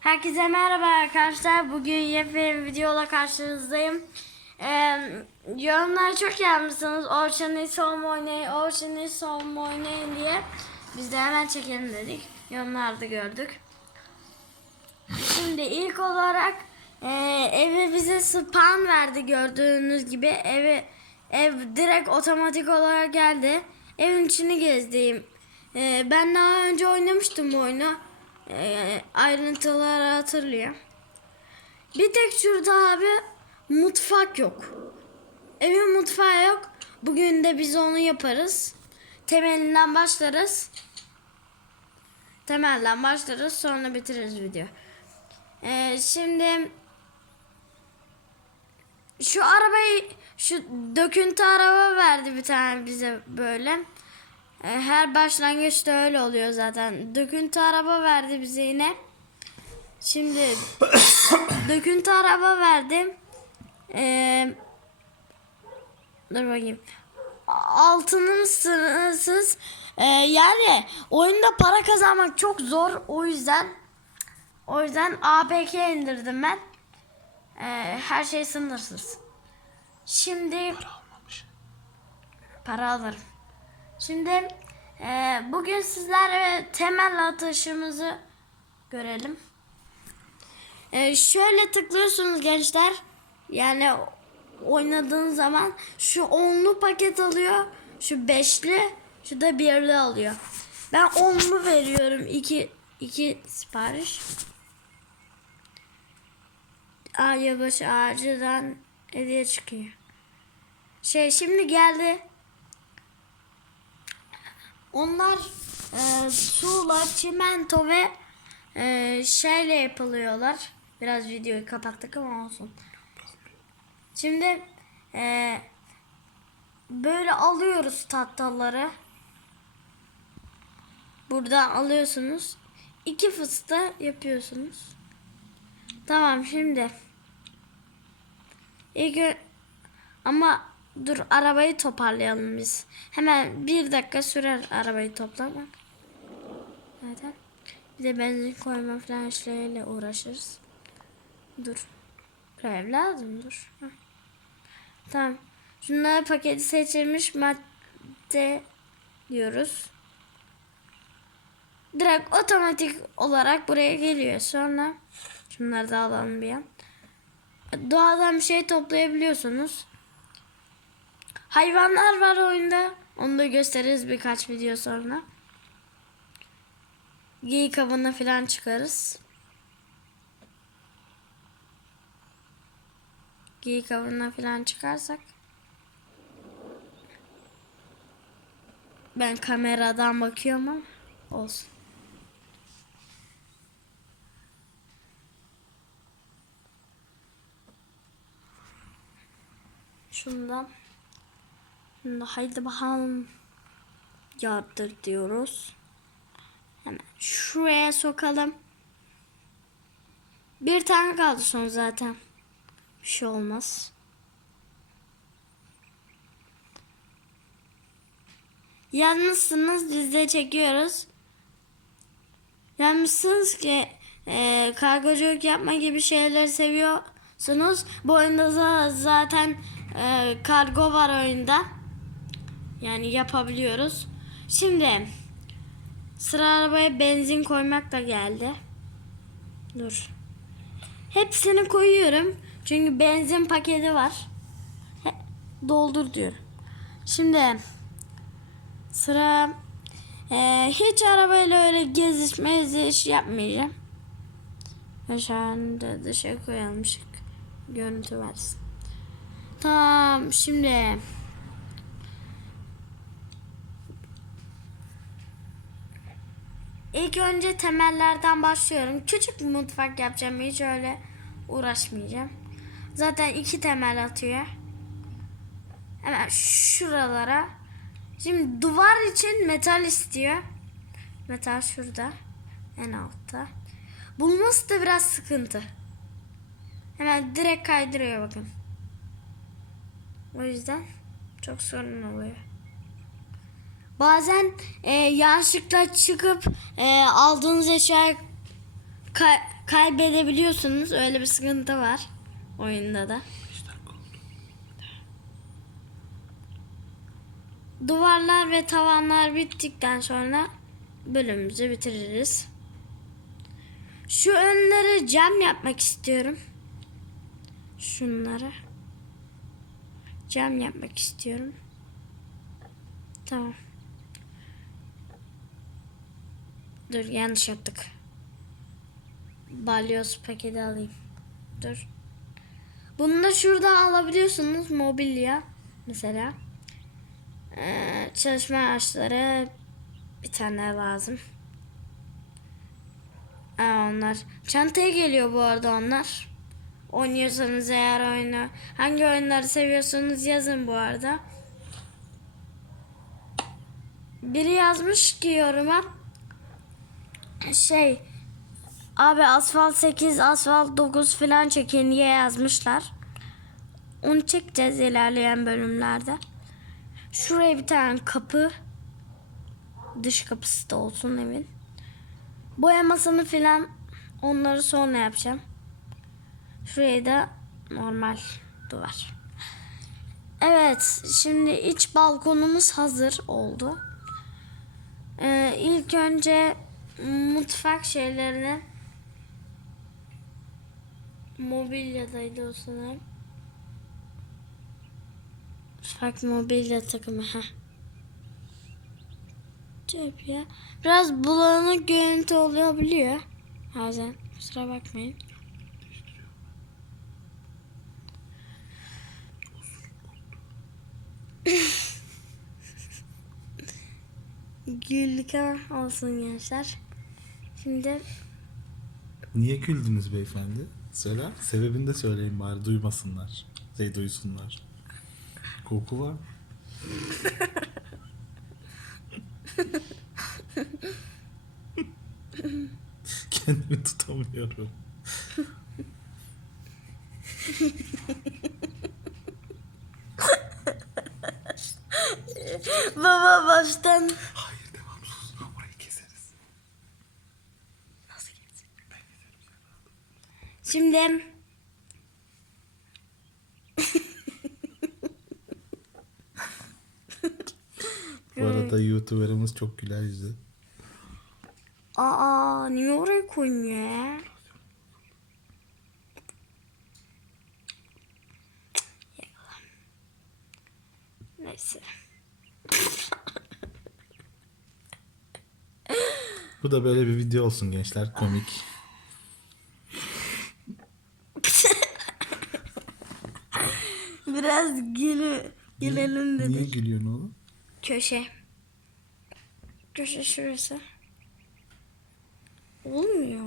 Herkese merhaba arkadaşlar. Bugün yepyeni videoyla karşınızdayım. Ee, yorumlara çok yazmışsınız. Orçun'u son oynayın, Orçun'u son oynayın diye. Biz de hemen çekelim dedik. Yorumlarda gördük. Şimdi ilk olarak e, evi bize spam verdi gördüğünüz gibi. Evi ev direkt otomatik olarak geldi. Evin içini gezdim. E, ben daha önce oynamıştım bu oyunu. E, ayrıntıları hatırlıyorum. Bir tek şurada abi mutfak yok. Evin mutfağı yok. Bugün de biz onu yaparız. Temelinden başlarız. Temelden başlarız sonra bitiririz video. Ee, şimdi şu arabayı şu döküntü araba verdi bir tane bize böyle. Ee, her başlangıçta öyle oluyor zaten. Döküntü araba verdi bize yine. Şimdi döküntü araba verdi. Ee, dur bakayım. Altının sınırsız. Ee, yani oyunda para kazanmak çok zor. O yüzden o yüzden APK indirdim ben. Ee, her şey sınırsız. Şimdi para alırım. Şimdi e, bugün sizlerle temel atışımızı görelim. E, şöyle tıklıyorsunuz gençler. Yani oynadığın zaman şu onlu paket alıyor. Şu beşli, şu da birli alıyor. Ben onlu veriyorum. iki iki sipariş. Ağabaşı ağacından hediye çıkıyor. Şey şimdi geldi. Onlar e, tuğla, çimento ve e, şeyle yapılıyorlar. Biraz videoyu kapattık ama olsun. Şimdi e, böyle alıyoruz tahtaları. Buradan alıyorsunuz. İki fıstığı yapıyorsunuz. Tamam şimdi. İlk ama dur arabayı toparlayalım biz. Hemen bir dakika sürer arabayı toplamak. Zaten. Bir de benzin koyma falan işleriyle uğraşırız. Dur. Görev lazım dur. Heh. Tamam. Şunları paketi seçilmiş madde diyoruz. Direkt otomatik olarak buraya geliyor. Sonra şunları da alalım bir an. Doğadan bir şey toplayabiliyorsunuz. Hayvanlar var oyunda. Onu da gösteririz birkaç video sonra. Geyik avına falan çıkarız. Geyik avına falan çıkarsak. Ben kameradan bakıyorum ama olsun. Şundan. Haydi bakalım. Yardır diyoruz. Hemen şuraya sokalım. Bir tane kaldı son zaten. Bir şey olmaz. Yalnızsınız biz de çekiyoruz. Yanmışsınız ki e, kargoculuk yapma gibi şeyler seviyorsunuz. Bu oyunda za- zaten e, kargo var oyunda. Yani yapabiliyoruz. Şimdi sıra arabaya benzin koymak da geldi. Dur. Hepsini koyuyorum. Çünkü benzin paketi var. He, doldur diyorum. Şimdi sıra ee, hiç arabayla öyle geziş meziş yapmayacağım. Aşağıda dışarı koyalım ışık. Görüntü versin. Tamam şimdi İlk önce temellerden başlıyorum. Küçük bir mutfak yapacağım. Hiç öyle uğraşmayacağım. Zaten iki temel atıyor. Hemen şuralara. Şimdi duvar için metal istiyor. Metal şurada. En altta. Bulması da biraz sıkıntı. Hemen direkt kaydırıyor bakın. O yüzden çok sorun oluyor. Bazen e, yanlışlıkla çıkıp e, aldığınız eşya kay- kaybedebiliyorsunuz. Öyle bir sıkıntı var oyunda da. Duvarlar ve tavanlar bittikten sonra bölümümüzü bitiririz. Şu önleri cam yapmak istiyorum. Şunları cam yapmak istiyorum. Tamam. Dur yanlış yaptık. Balyoz paketi alayım. Dur. Bunu da şuradan alabiliyorsunuz mobilya mesela. Ee, çalışma araçları bir tane lazım. Aa, onlar. Çantaya geliyor bu arada onlar. Oynuyorsanız eğer oyunu. Hangi oyunları seviyorsanız yazın bu arada. Biri yazmış ki yoruma. Şey. Abi asfalt 8, asfalt 9 falan çekin diye yazmışlar. Onu çekeceğiz ilerleyen bölümlerde. Şuraya bir tane kapı. Dış kapısı da olsun evin. Boyamasını filan onları sonra yapacağım. Şuraya da normal duvar. Evet, şimdi iç balkonumuz hazır oldu. Ee, ilk önce mutfak şeylerini mobilyadaydı o sanırım. Mutfak mobilya takımı ha. Cep ya. Biraz bulanık görüntü olabiliyor. Bazen kusura bakmayın. Güldük ama olsun gençler. Şimdi Niye güldünüz beyefendi? Söyle. Sebebini de söyleyin bari duymasınlar. Şey duysunlar. Koku var. Kendimi tutamıyorum. baba baştan Şimdi Bu arada YouTuber'ımız çok güler yüzü. aa niye oraya koyuyor ya? Neyse. Bu da böyle bir video olsun gençler. Komik. Biraz gülü, gülelim Niye dedik. gülüyorsun oğlum? Köşe. Köşe şurası. Olmuyor.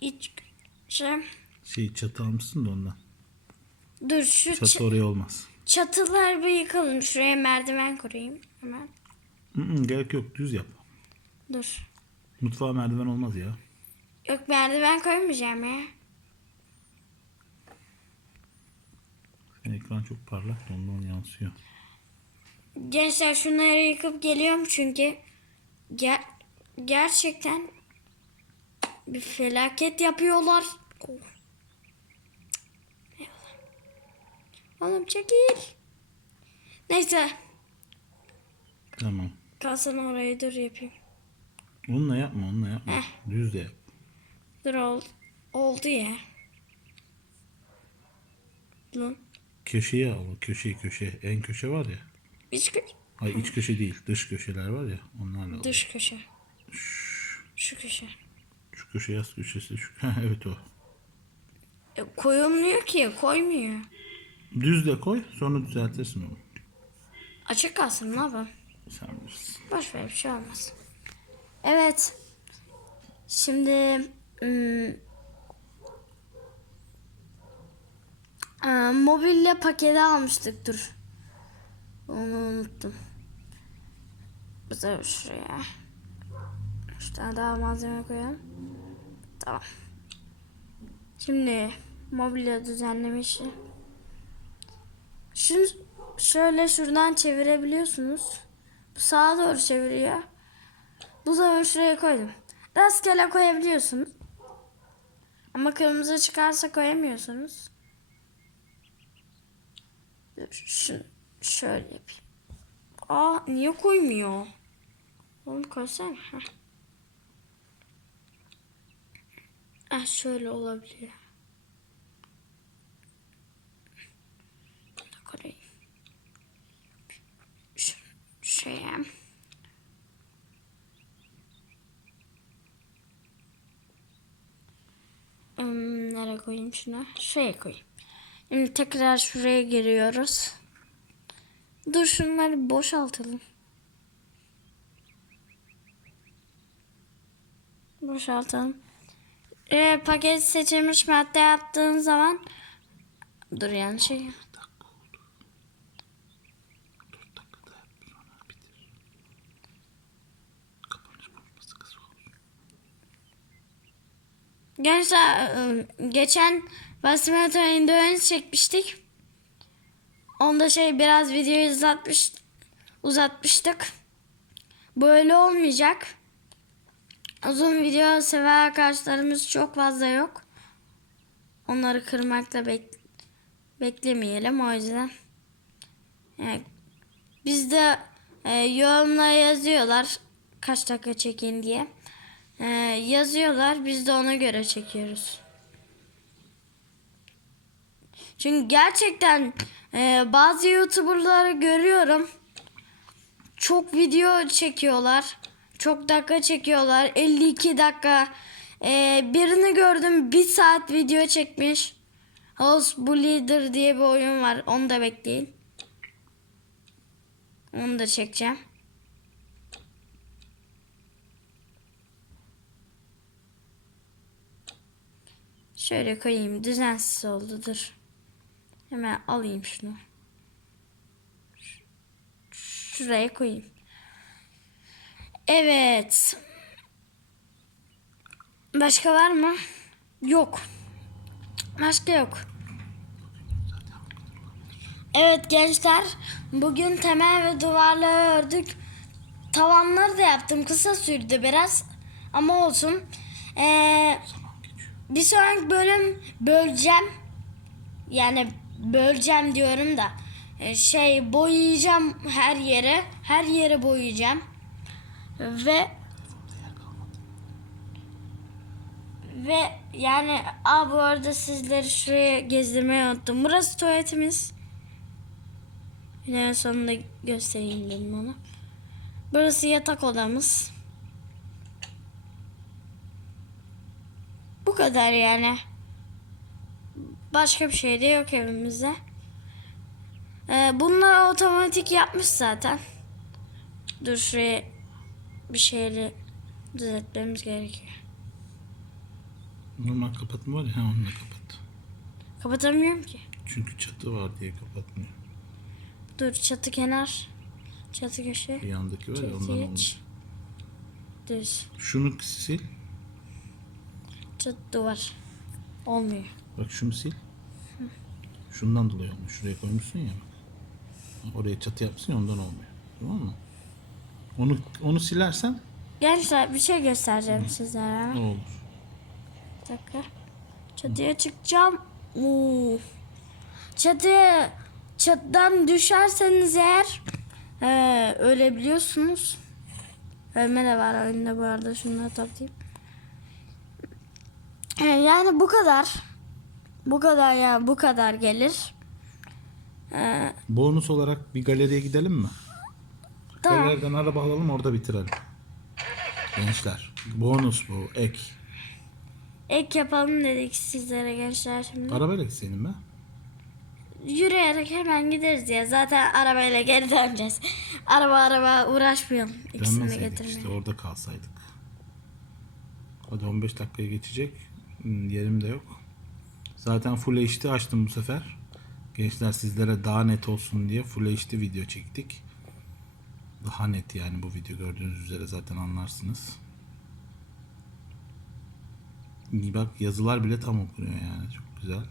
İç şey. Şey çatı almışsın da ondan. Dur şu Çatı ç- oraya olmaz. çatılar bir yıkalım. Şuraya merdiven kurayım hemen. Hı hı, gerek yok düz yap. Dur. Mutfağa merdiven olmaz ya. Yok merdiven koymayacağım ya. Ekran çok parlak da ondan yansıyor. Gençler şunları yıkıp geliyorum çünkü ger gerçekten bir felaket yapıyorlar. Oh. Oğlum çekil. Neyse Tamam. kalsın orayı dur yapayım. Onunla yapma onunla yapma. Düz de yap. Dur oldu, oldu ya. Lan. Köşeye al o köşeyi köşe. En köşe var ya. İç kö- Hayır iç köşe değil. Dış köşeler var ya. Onlarla al. dış köşe. Şu köşe. Şu köşe yaz köşesi. Şu... Ha, evet o. E, koyulmuyor ki koymuyor. Düz de koy sonra düzeltirsin onu. Açık kalsın ne yapalım. Sen bilirsin. Boş ver bir şey olmaz. Evet. Şimdi ım, aa, mobilya paketi almıştık dur. Onu unuttum. Sefer şuraya. Üç tane daha malzeme koyalım. Tamam. Şimdi mobilya düzenleme işi. Şunu şöyle şuradan çevirebiliyorsunuz. Bu sağa doğru çeviriyor. Bu zaman şuraya koydum. rastgele koyabiliyorsunuz. Ama kırmızı çıkarsa koyamıyorsunuz. Dur, şu, şöyle yapayım. Aa niye koymuyor? Oğlum koysana. Heh. Ah şöyle olabiliyor. Bunu koyayım. Şu, şeye. Hmm, nereye koyayım şunu? Şuraya koyayım. Şimdi tekrar şuraya giriyoruz. Dur şunları boşaltalım. Boşaltalım. Ee, paket seçilmiş madde yaptığın zaman dur yanlış şey. Gençler ıı, geçen Basmati Endurance çekmiştik. Onda şey biraz videoyu uzatmış, uzatmıştık. Böyle olmayacak. Uzun video sever arkadaşlarımız çok fazla yok. Onları kırmakta bek beklemeyelim o yüzden. Yani biz e, yorumlara yazıyorlar kaç dakika çekin diye. E, yazıyorlar biz de ona göre çekiyoruz. Çünkü gerçekten e, bazı YouTuber'ları görüyorum. Çok video çekiyorlar. Çok dakika çekiyorlar. 52 dakika. E, birini gördüm bir saat video çekmiş. House Leader diye bir oyun var. Onu da bekleyin. Onu da çekeceğim. Şöyle koyayım. Düzensiz oldu. Dur. Hemen alayım şunu. Şuraya koyayım. Evet. Başka var mı? Yok. Başka yok. Evet gençler. Bugün temel ve duvarları ördük. Tavanları da yaptım. Kısa sürdü biraz. Ama olsun. Ee, bir sonraki bölüm böleceğim. Yani böleceğim diyorum da. Ee, şey boyayacağım her yere. Her yere boyayacağım. Ve ve yani aa bu arada sizleri şuraya gezdirmeyi unuttum. Burası tuvaletimiz. Yine en sonunda göstereyim dedim onu. Burası yatak odamız. Bu kadar yani. Başka bir şey de yok evimizde. Ee, bunları otomatik yapmış zaten. Dur şuraya bir şeyleri düzeltmemiz gerekiyor. Normal kapatma var ya ha, onu da kapat. Kapatamıyorum ki. Çünkü çatı var diye kapatmıyor. Dur çatı kenar. Çatı köşe. Bir yandaki var ya ondan iç. Düz. Şunu sil. Çatı duvar. Olmuyor. Bak şunu sil. Şundan dolayı olmuş. Şuraya koymuşsun ya. Oraya çatı yapsın ya ondan olmuyor. Tamam mı? Onu onu silersen Gençler bir şey göstereceğim sizlere. ne olur? Bir dakika. Çatıya çıkacağım. Oo. Çatıya çatıdan düşerseniz eğer ee, ölebiliyorsunuz. Ölme de var oyunda bu arada şunları toplayayım. Ee, yani bu kadar. Bu kadar ya bu kadar gelir. Ee, Bonus olarak bir galeriye gidelim mi? tamam. Galeriden araba alalım orada bitirelim. Gençler. Bonus bu. Ek. Ek yapalım dedik sizlere gençler şimdi. Arabayla gitseydin be. Yürüyerek hemen gideriz ya. Zaten arabayla geri döneceğiz. Araba araba uğraşmayalım. İkisini Dönmeseydik getirmeye. işte orada kalsaydık. Hadi 15 dakikaya geçecek. Hmm, Yerim de yok. Zaten Full HD açtım bu sefer. Gençler sizlere daha net olsun diye Full HD video çektik. Daha net yani bu video gördüğünüz üzere zaten anlarsınız. Bak yazılar bile tam okunuyor yani çok güzel.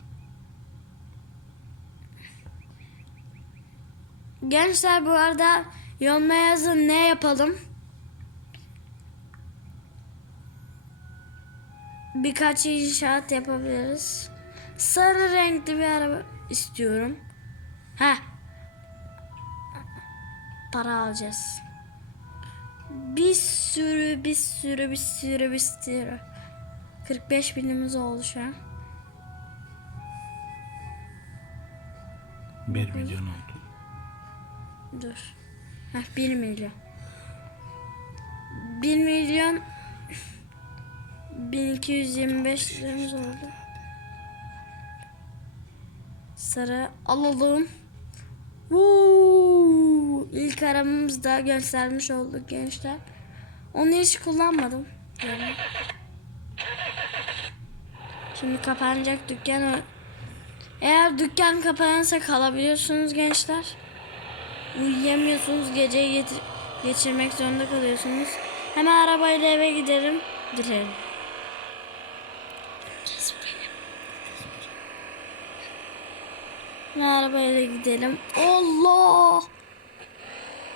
Gençler bu arada yorumlara yazın ne yapalım. birkaç inşaat yapabiliriz. Sarı renkli bir araba istiyorum. Heh. Para alacağız. Bir sürü, bir sürü, bir sürü, bir sürü. 45 binimiz oldu şu an. 1 milyon oldu. Dur. Heh, 1 milyon. 1 milyon 1225 liramız oldu. Sarı alalım. Woo! İlk arabamızı da göstermiş olduk gençler. Onu hiç kullanmadım. Yani. Şimdi kapanacak dükkan. Eğer dükkan kapanırsa kalabiliyorsunuz gençler. Uyuyamıyorsunuz geceyi geçirmek zorunda kalıyorsunuz. Hemen arabayla eve giderim. Dilerim. Hemen arabayla gidelim. Allah!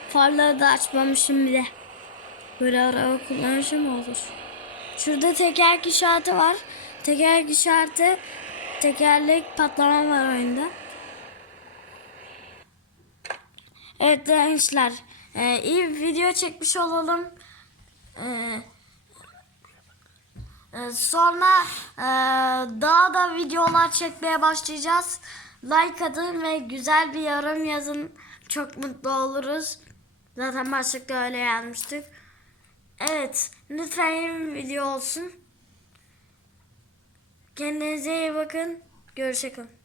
Farları da açmamışım bile. Böyle araba kullanışı mı olur? Şurada tekerlek işareti var. Tekerlek işareti tekerlek patlama var oyunda. Evet gençler e, iyi bir video çekmiş olalım. E, e, sonra e, daha da videolar çekmeye başlayacağız. Like atın ve güzel bir yorum yazın. Çok mutlu oluruz. Zaten başlıkta öyle yazmıştık. Evet lütfen yeni bir video olsun. Kendinize iyi bakın. Görüşelim.